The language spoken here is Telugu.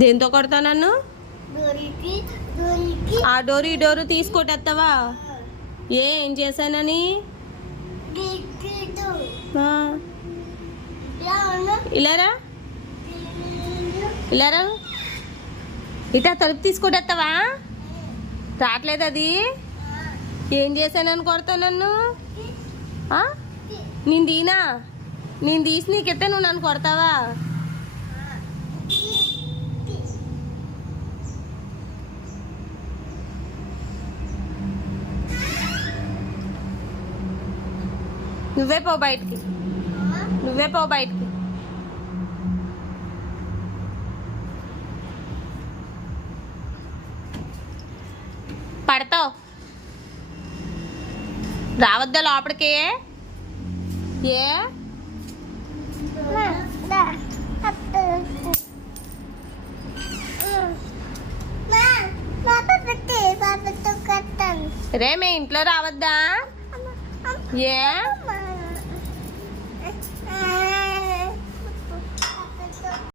దేంతో కొడతా నన్ను? ఆ డోరు తీసుకొట్టేస్తావా? ఏం చేశానని? ఇలారా ఇలారా ఇటా తలుపు తీసుకొట్టేస్తావా? రావట్లేదు అది. ఏం చేశానని కొడతావు నన్ను? నేను తీసి నీకెత్తే నువ్వు నన్ను కొడతావా? నువ్వే పో బయటికి. పడతావు. రావద్దా లోపలికి? ఏ రే మే ఇంట్లో రావద్దా? ఏ